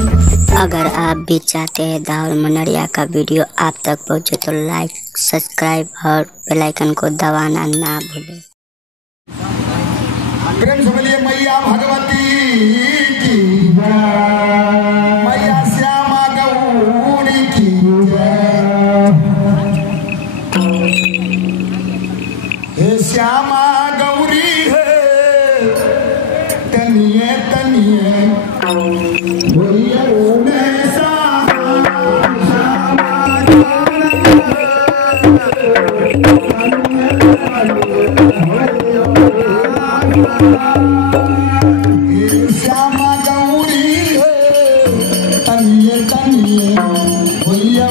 अगर आप भी चाहते हैं दाऊद मनरिया का वीडियो आप तक पहुंचे तो लाइक, सब्सक्राइब और बेल आइकन को दबाना ना भूलें। प्रेम से बोलिए मैया भगवती की मैया श्यामा गौरी की हे श्यामा गौरी है तनिए तनिए श्यामा गौरी तनिए तनिए भैया